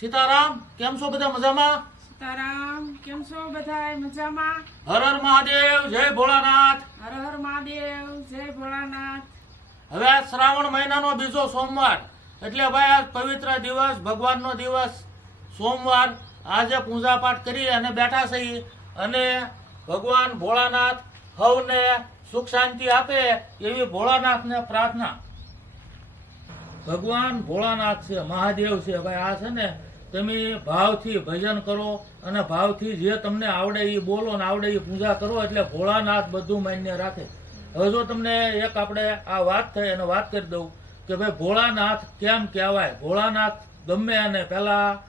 સીતારામ કેમ છો બધા મજામાં? સીતારામ કેમ છો બધા મજામાં? હર હર મહાદેવ જય ભોળાનાથ. હર હર મહાદેવ જય ભોળાનાથ. હવે આ શ્રાવણ મહિનાનો બીજો સોમવાર. એટલે ભાઈ આ પવિત્ર દિવસ ભગવાનનો દિવસ સોમવાર. આજે પૂજા પાઠ કરી અને બેઠા છીએ અને ભગવાન ભોળાનાથ હવને સુખ શાંતિ આપે એવી ભોળાનાથને પ્રાર્થના. ભગવાન ભોળાનાથ છે મહાદેવ છે ભાઈ આ છે ને તમે ભાવથી ભજન કરો અને ભાવથી જે તમને આવડે એ બોલો ને આવડે એ પૂજા કરો એટલે ભોળાનાથ બધું માન્ય રાખે. હવે જો તમને એક આપણે આ વાત થઈ અને વાત કરી દઉં કે ભાઈ ભોળાનાથ કેમ કહેવાય? ભોળાનાથ ગમે એને પહેલા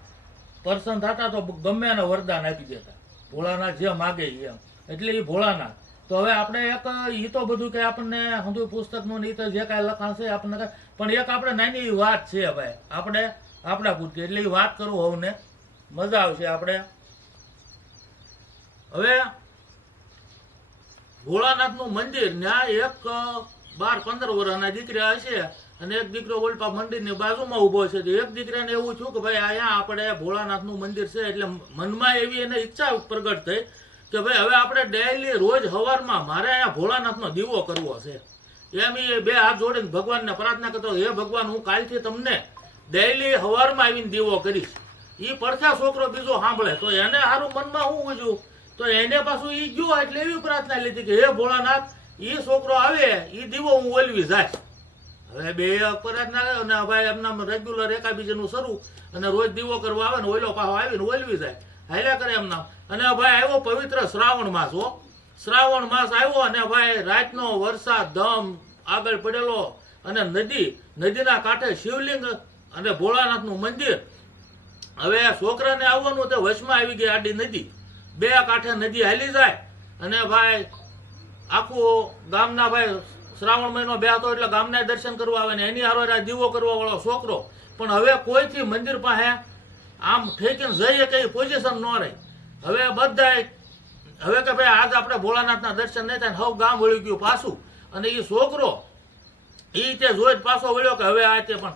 પર્સન થતા તો ગમે એને વરદાન આપી દેતા. ભોળાનાથ જે માગે એમ. એટલે એ ભોળાનાથ. તો હવે આપણે એક એ તો બધું કે આપણને હંધુ પુસ્તકનું નહીં તો જે કાંઈ લખાણ છે આપણને પણ એક આપણે નાની વાત છે ભાઈ. આપણે આપણા પૂરતી એટલે વાત કરું હોવને મજા આવશે આપણે. હવે, ભોળાનાથનું મંદિર ત્યાં એક બાર, પંદર વર્ષના દીકરા હશે અને એક દીકરો ઓલપા મંદિરની બાજુમાં ઊભો છે. એક દીકરાને એવું થયું કે ભાઈ, અહીંયા આપણે ભોળાનાથનું મંદિર છે એટલે મનમાં એવી એને ઈચ્છા પ્રગટ થઈ કે ભાઈ, હવે આપણે ડેલી રોજ સવારમાં મારે અહીંયા ભોળાનાથનો દીવો કરવો છે. એમ એ બે હાથ જોડીને ભગવાનને પ્રાર્થના કરતો હે ભગવાન, હું કાલથી તમને ડેઈલી હવારમાં આવીને દીવો કરીશ. એ પડખા છોકરો બીજો સાંભળે, તો એને સારું મનમાં હું ઉજવું? તો એને પાછું એ ગયો એટલે એવી પ્રાર્થના લીધી કે, હે ભોળાનાથ એ છોકરો આવે એ દીવો હું ઓલવી, જાય. હવે બે પ્રાર્થના અને ભાઈ એમના રેગ્યુલર એકાબીજાનું શરૂ, અને રોજ દીવો કરવા આવે ને ઓઈલો પાછો આવીને ઓલવી જાય. હાલ્યા કરે એમના અને ભાઈ આવ્યો પવિત્ર શ્રાવણ માસ, હો. શ્રાવણ માસ આવ્યો અને ભાઈ રાતનો વરસાદ, ધમ, આગળ પડેલો, અને નદી, નદીના કાંઠે શિવલિંગ અને ભોળાનાથનું મંદિર. હવે છોકરાને આવવાનું તે વચમાં આવી ગઈ આડી નદી. બે કાંઠે નદી હાલી જાય અને ભાઈ આખું ગામના ભાઈ શ્રાવણ મહિનો બે હતો એટલે ગામના દર્શન કરવા આવે ને એની હારો દીવો કરવા વાળો છોકરો. પણ હવે કોઈથી મંદિર પાસે આમ ઠેકીને જઈએ કઈ પોઝિશન ન રહી. હવે બધાય, હવે કે ભાઈ આજ આપણે ભોળાનાથના દર્શન નહીં થાય હવે ગામ વળી ગયું પાછું. અને એ છોકરો એ તે જોઈ પાછો વળ્યો કે હવે આ તે પણ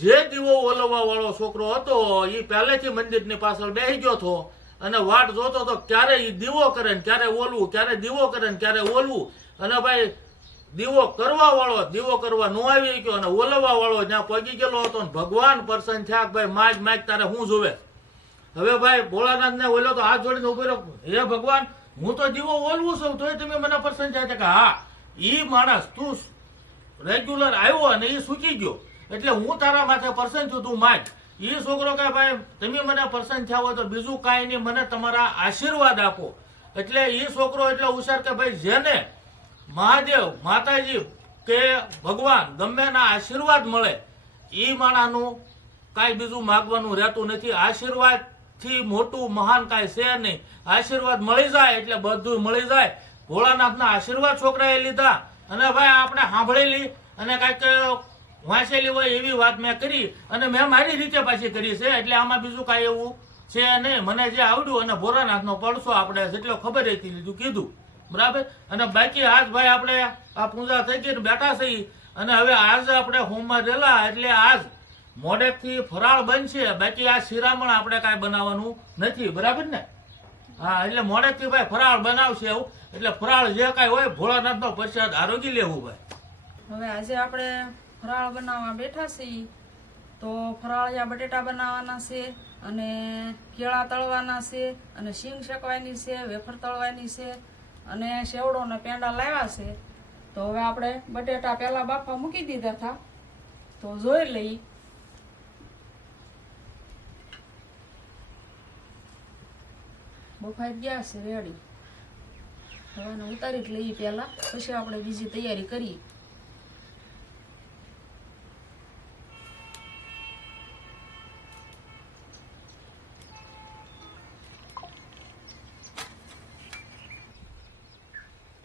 જે દીવો ઓલવવા વાળો છોકરો હતો એ પહેલેથી મંદિરની પાછળ બેસી ગયો હતો અને વાટ જોતો તો ક્યારે એ દીવો કરે ને ક્યારે ઓલવું, ક્યારે દીવો કરે ને ક્યારે ઓલવું. અને ભાઈ, દીવો કરવા વાળો દીવો કરવા નો આવી ગયો અને ઓલવવા વાળો જ્યાં પગી ગયેલો હતો ને ભગવાન પ્રસન્ન થયા કે ભાઈ માજ માજ તારે હું જોવે? હવે ભાઈ ભોળાનાથ ને ઓલો તો હાથ જોડીને ઊભો રહ્યો. હે ભગવાન, હું તો દીવો ઓલવું છું, તોય તમે મને પ્રસન્ન થાય કે હા, ઈ માણસ તું રેગ્યુલર આવ્યો અને એ સૂકી ગયો. એટલે હું તારા માથે પરસન છું, તું માગ. એ છોકરો કે, ભાઈ, તમે મને પરસન થયા હોય તો બીજું કાંઈ નહીં, મને તમારા આશીર્વાદ આપો. એટલે એ છોકરો એટલે હોશિયાર કે, ભાઈ, જેને મહાદેવ, માતાજી કે ભગવાન ગમેના આશીર્વાદ મળે એ માણાનું કાંઈ બીજું માગવાનું રહેતું નથી. આશીર્વાદથી મોટું મહાન કાંઈ છે નહીં. આશીર્વાદ મળી જાય એટલે બધું મળી જાય. ભોળાનાથના આશીર્વાદ છોકરાએ લીધા. અને ભાઈ, આપણે સાંભળેલી અને કાંઈક વાંચેલી હોય એવી વાત મેં કરી અને મેં મારી રીતે પાછી કરી છે. એટલે આમાં બીજું કાંઈ એવું છે નહીં. મને જે આવડ્યું અને ભોરાનાથનો પડસો આપણે જેટલો ખબર હતી લીધું કીધું. બરાબર? અને બાકી આજ ભાઈ આપણે આ પૂજા થઈ ગઈ બેઠા થઈ અને હવે આજ આપણે હોમમાં રહેલા એટલે આજ મોડેકથી ફરાળ બનશે. બાકી આ શિરામણ આપણે કાંઈ બનાવવાનું નથી. બરાબર ને? હા, એટલે મોડેકથી ભાઈ ફરાળ બનાવશે એવું. એટલે ફરાળ જે કાંઈ હોય ભોળાનાથનો પ્રસાદ આરોગી લેવું ભાઈ. હવે આજે આપણે ફરાળ બનાવવા બેઠા છીએ તો ફરાળિયા બટેટા બનાવવાના છે અને કેળા તળવાના છે અને શીંગ શેકવાની છે, વેફર તળવાની છે અને સેવડો ને પેંડા લાવ્યા છે. તો હવે આપણે બટેટા પહેલાં બાફા મૂકી દીધા હતા. તો જોઈ લઈ. બફાઈ ગયા છે રેડી હવે આને ઉતારી જ લઈએ પહેલાં. પછી આપણે બીજી તૈયારી કરીએ.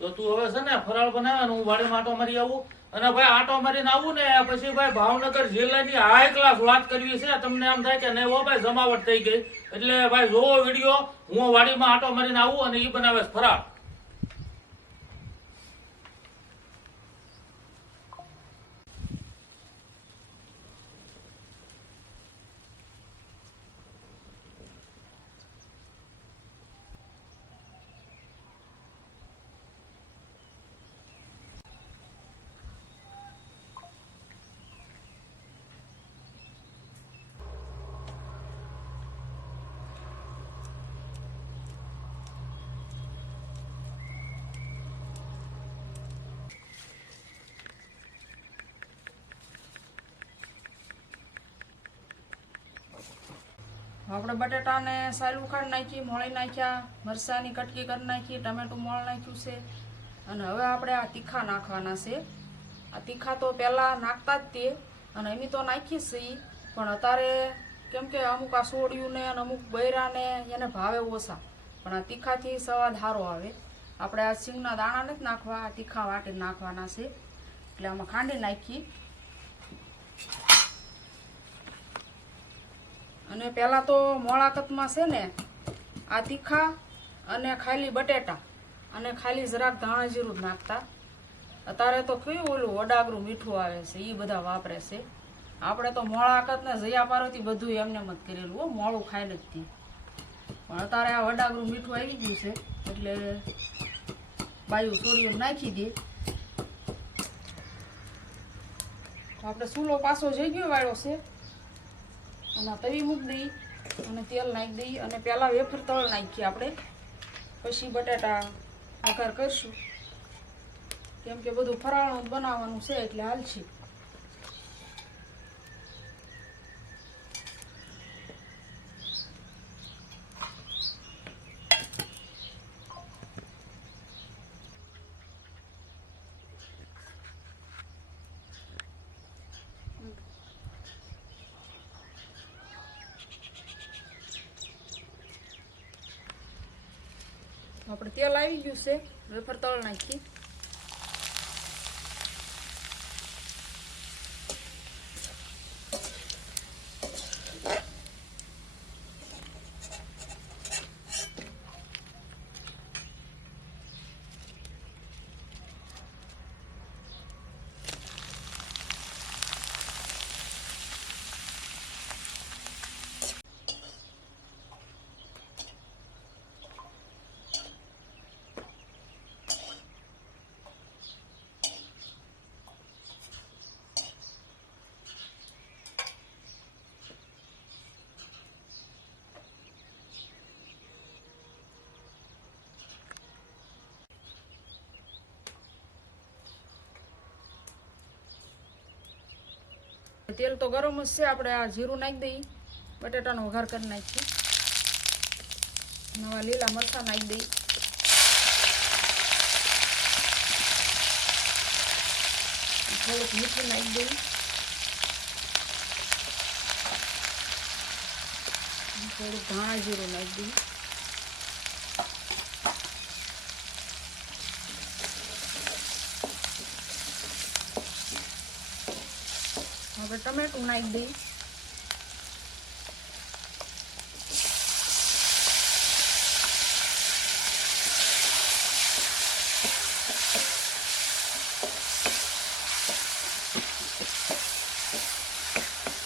તો તું હવે છે ને ફરાળ બનાવે હું વાડીમાં આટો મારી આવું. અને ભાઈ આટો મારીને આવું ને પછી ભાઈ ભાવનગર જિલ્લાની હાઈ ક્લાસ વાત કરવી છે. તમને એમ થાય કે નહીં, હો ભાઈ, જમાવટ થઈ ગઈ. એટલે ભાઈ જોવો વીડિયો, હું વાડીમાં આટો મારીને આવું અને એ બનાવે ફરાળ. આપણે બટેટાને સાલ ઉખાડી નાખી મોળી નાખ્યા મરસાની કટકી કરી નાખી ટમેટું મોળ નાખ્યું છે. અને હવે આપણે આ તીખા નાખવાના છે. આ તીખા તો પહેલાં નાખતા જ તે, અને એમ તો નાખી છીએ. પણ અત્યારે કેમ કે અમુક આ સોડિયું ને અને અમુક બૈરાને એને ભાવે ઓછા. પણ આ તીખાથી સવાદ સારો આવે. આપણે આ સિંગના દાણાને જ નાખવા તીખા વાટી નાખવાના છે. એટલે આમાં ખાંડી નાખી અને પહેલાં તો મોળાકતમાં છે ને, આ તીખા અને ખાલી બટેટા અને ખાલી જરાક ધાણા જીરું નાખતા. અત્યારે તો કયું ઓલું વડાગરું મીઠું આવે છે એ બધા વાપરે છે. આપણે તો મોળાકત ને જયા પાર્વતી બધું એમને મત કરેલું હો, મોળું ખાઈ નથી પણ અત્યારે આ વડાગરું મીઠું આવી ગયું છે, એટલે બાયું સોડિયું નાખી દે. આપણે સૂલો પાછો જઈ ગયો વાળો છે. અને તવી મૂકી દઈ અને તેલ નાખી દઈ અને પહેલાં વેફર તળ નાખીએ આપણે. પછી બટાટા આકાર કરશું. કેમ કે બધું ફરાળનું બનાવવાનું છે એટલે હાલશે આપણે તેલ આવી ગયું છે વેફર તળ નાખી તેલ તો ગરમ જ છે, આપણે આ જીરું નાખી દઈ બટેટાનો વઘાર કરી નાખીએ. નવા લીલા મરચાં નાખી દઈ થોડુંક મીઠું નાખી દઈ થોડુંક ધાણા જીરું નાખી દઈ હવે ટમેટું નાખી દઈ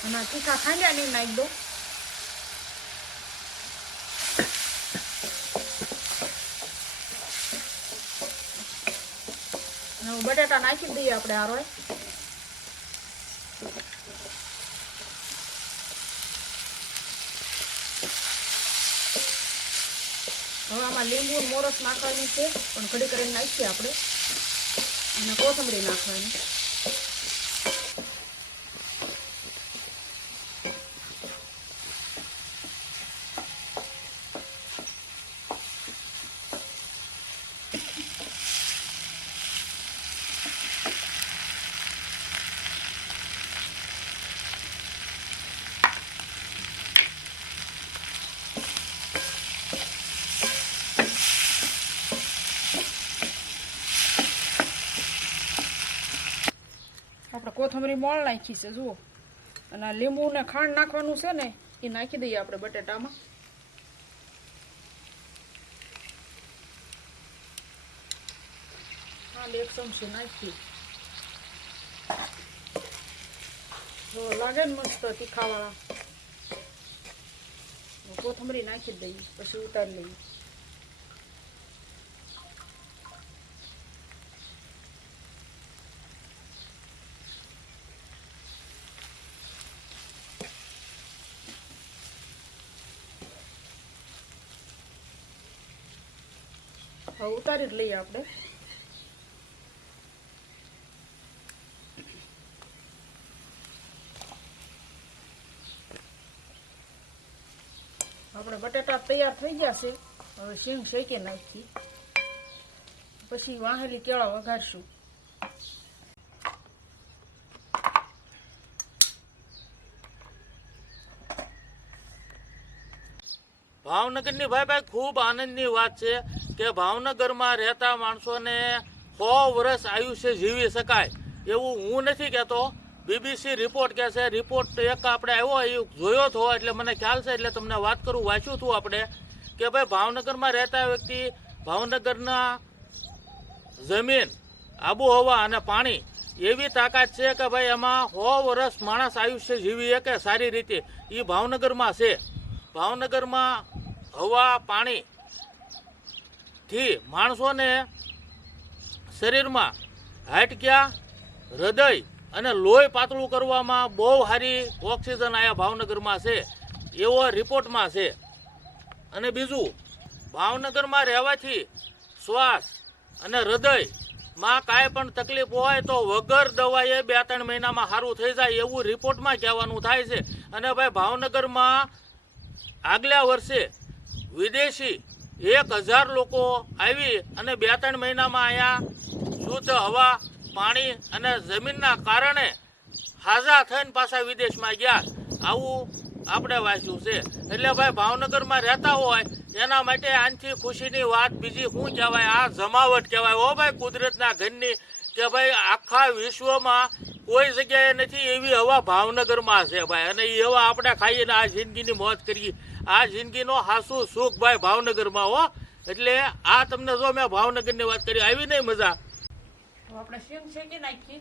અને આ તીખા ખાંડ્યા નહીં નાખી દો અને હવે બટેટા નાખી દઈએ આપણે આરોય આમાં લીંબુ મોરસ નાખવાની છે. પણ ઘડી કરીને નાખીએ આપણે. અને કોથમરી નાખવાની આપણે કોથમરી મોળ નાખી છે, જુઓ. અને આ લીંબુ ને ખાંડ નાખવાનું છે ને, એ નાખી દઈએ આપણે બટેટામાં. ખાંડ એક ચમચી નાખી લાગે ને મસ્ત તીખાવાળા. કોથમરી નાખી દઈએ, પછી ઉતારી લઈએ. ઉતારી લઈએ આપણે. આપણે બટેટા તૈયાર થઈ ગયા છે. હવે શીંગ શેકી નાખી પછી વાહેલી કેળા વઘારશું. ભાવનગરની ભાઈ ભાઈ, ખૂબ આનંદની વાત છે. કે ભાવનગરમાં રહેતા માણસોને સો વર્ષ આયુષ્ય જીવી શકાય એવું હું નથી કહેતો. બીબીસી રિપોર્ટ કહે છે રિપોર્ટ એક આપણે આવ્યો એ જોયો હતો એટલે મને ખ્યાલ છે, એટલે તમને વાત કરું, વાંચ્યું હતું આપણે કે ભાઈ ભાવનગરમાં રહેતા વ્યક્તિ ભાવનગરના જમીન, આબોહવા અને પાણી એવી તાકાત છે કે ભાઈ એમાં સો વર્ષ માણસ આયુષ્ય જીવી શકે સારી રીતે. એ ભાવનગરમાં છે. ભાવનગરમાં હવા, પાણી થી માણસોને શરીરમાં હાટક્યા હૃદય અને લોહી પાતળું કરવામાં બહુ સારી ઓક્સિજન આયા ભાવનગરમાં છે. એવો રિપોર્ટમાં છે. અને બીજું, ભાવનગરમાં રહેવાથી શ્વાસ અને હૃદયમાં કાંઈ પણ તકલીફ હોય તો વગર દવાએ બે ત્રણ મહિનામાં સારું થઈ જાય એવું રિપોર્ટમાં કહેવાનું થાય છે. અને ભાઈ, ભાવનગરમાં આગલા વર્ષે વિદેશી એક હજાર લોકો આવી અને બે ત્રણ મહિનામાં અહીંયા શુદ્ધ હવા, પાણી અને જમીનના કારણે હાજા થઈને પાછા વિદેશમાં ગયા. આવું આપણે વાંચ્યું છે. એટલે ભાઈ ભાવનગરમાં રહેતા હોય, એના માટે આનથી ખુશીની વાત બીજી શું કહેવાય? આ જમાવટ કહેવાય. હો ભાઈ કુદરતના ઘરની કે ભાઈ આખા વિશ્વમાં કોઈ જગ્યાએ નથી એવી હવા ભાવનગરમાં છે ભાઈ. અને એ હવા આપણે ખાઈને આ જિંદગીની મોજ કરીએ. આ જિંદગીનો હાસુ સુખ ભાઈ ભાવનગરમાં હો. એટલે આ તમને જો મેં ભાવનગરની વાત કરી આવી નહીં મજા? આપણે શીંગ શેકી નાખીએ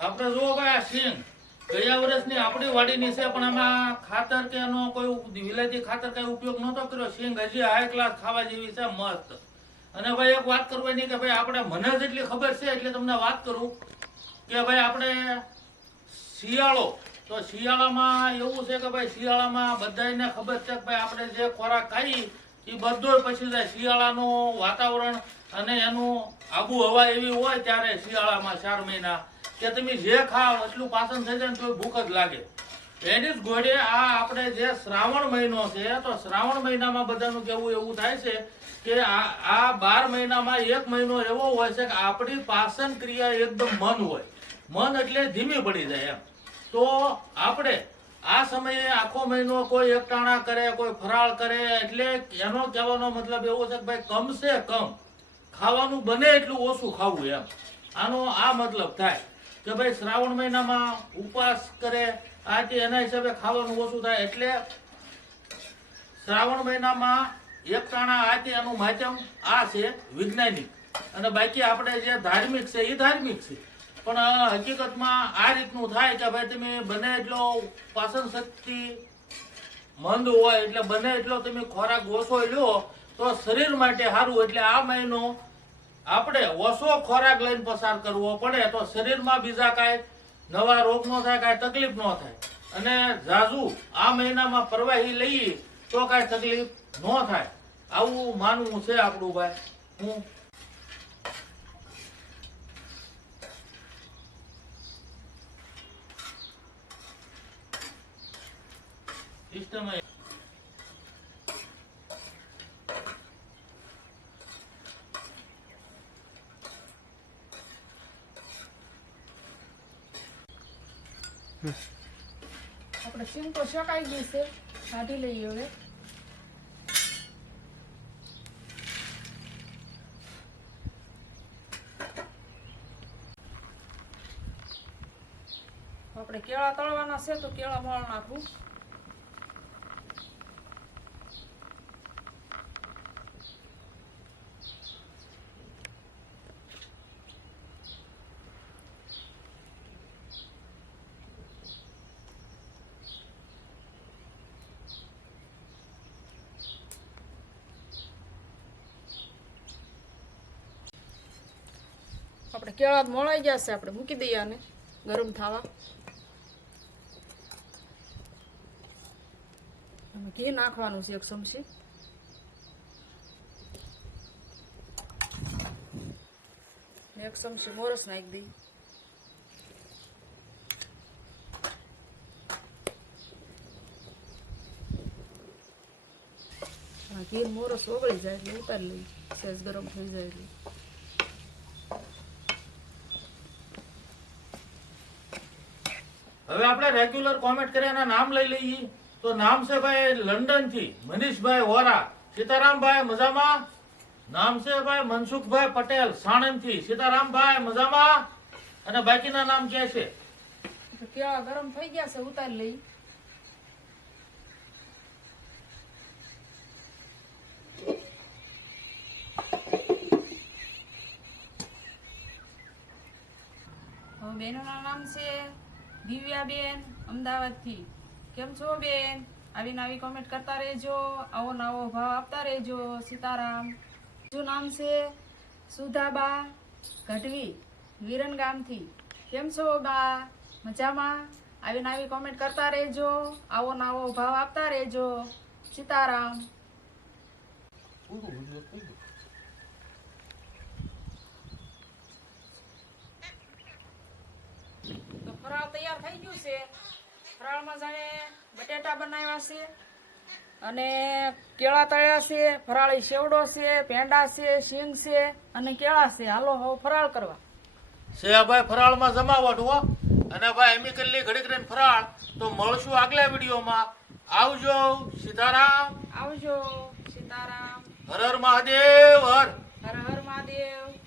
આપણે જુઓ ભાઈ આ સિંગ ગયા વર્ષની આપણી વાડીની છે પણ એમાં ખાતર કે એનો કોઈ વિલાયતી ખાતર કઈ ઉપયોગ નહોતો કર્યો. સિંગ હજી હાઈ ક્લાસ ખાવા જેવી છે મસ્ત. અને ભાઈ એક વાત કરવાની કે ભાઈ આપણે મને જેટલી ખબર છે એટલે તમને વાત કરું કે ભાઈ આપણે શિયાળો. તો શિયાળામાં એવું છે કે ભાઈ શિયાળામાં બધાને ખબર છે કે ભાઈ આપણે જે ખોરાક ખાઈ એ બધો પછી જાય શિયાળાનું વાતાવરણ અને એનું આબોહવા એવી હોય ત્યારે શિયાળામાં ચાર મહિના. કે તમે જે ખાવ, એટલું પાચન થઈ જાય ને તો ભૂખ જ લાગે. એની જ ઘોડે આ આપણે જે શ્રાવણ મહિનો છે, તો શ્રાવણ મહિનામાં બધાનું કેવું એવું થાય છે કે આ આ બાર મહિનામાં એક મહિનો એવો હોય છે કે આપણી પાચન ક્રિયા એકદમ મન હોય. મન એટલે ધીમી પડી જાય એમ. તો આપણે આ સમયે આખો મહિનો કોઈ એકટાણા કરે, કોઈ ફરાળ કરે, એટલે એનો કહેવાનો મતલબ એવો છે કે ભાઈ કમસે કમ ખાવાનું બને એટલું ઓછું ખાવું એમ. આનો આ મતલબ થાય કે ભાઈ શ્રાવણ મહિનામાં ઉપવાસ કરે આથી એના હિસાબે ખાવાનું ઓછું થાય એટલે શ્રાવણ મહિનામાં એકટાણા આથી એનું માધ્યમ આ છે વૈજ્ઞાનિક. અને બાકી આપણે જે ધાર્મિક છે એ ધાર્મિક છે. પણ હકીકતમાં આ રીતનું થાય કે ભાઈ તમે બને એટલો પાચન શક્તિ મંદ હોય એટલે બને એટલો તમે ખોરાક ઓછો લ્યો, તો શરીર માટે સારું. એટલે આ મહિનો આપણે ઓછો ખોરાક લઈને પસાર કરવો પડે, તો શરીરમાં બીજા કાંઈ નવા રોગ ન થાય, કાંઈ તકલીફ ન થાય. અને ઝાઝુ આ મહિનામાં પ્રવાહી લઈએ તો કાંઈ તકલીફ ન થાય. આવું માનવું છે આપણું ભાઈ. હું સિસ્ટમ આપણે શીંગ તો ગઈ છે. કાઢી લઈએ હવે. આપણે કેળા તળવાના છે તો કેળા મળ નાખવું કેળા મોળાઈ ગયા આપણે મૂકી દઈએ આને. ગરમ થવા. ઘી નાખવાનું છે એક સમસી એક સમસી મોરસ નાખી દઈ ઘી મોરસ ઓગળી જાય એટલે ઉતારી લઈ સેજ ગરમ થઈ જાય એટલે. હવે આપણે રેગ્યુલર કોમેન્ટ કર્યાના નામ લઈ લઈએ. તો નામ છે ભાઈ લંડનથી મનીષભાઈ વોરા. સીતારામભાઈ મજામાં? નામ છે ભાઈ મનસુખભાઈ પટેલ સાણંદથી સીતારામભાઈ મજામાં? અને બાકીના નામ ક્યાં છે? તો ગરમ થઈ ગયા છે, ઉતારી લઈ. બેનો નામ છે દિવ્યાબેન, અમદાવાદથી. કેમ છો બેન? આવી નવી કોમેન્ટ કરતા રહેજો, આવો નવો ભાવ આપતા રહેજો, સીતારામ. બીજું નામ છે સુધાબા ગઢવી વિરન ગામથી કેમ છો બા? મજામાં? આવી નવી કોમેન્ટ કરતા રહેજો, આવો નવો ભાવ આપતા રહેજો, સીતારામ. ફરાળ તૈયાર થઈ ગયું છે. ફરાળમાં જાણે બટેટા બનાવ્યા છે અને કેળા તળ્યા છે ફરાળી સેવડો છે પેંડા છે શીંગ છે અને કેળા છે. હાલો હવે ફરાળ કરવા. છે ભાઈ ફરાળમાં જમાવટ હો. અને ભાઈ એમી કલ્લી ઘડીક રહીને ફરાળ. તો મળશું આગલા વિડીયોમાં. આવજો સીતારામ. આવજો સીતારામ. હર હર મહાદેવ હર. હર હર મહાદેવ.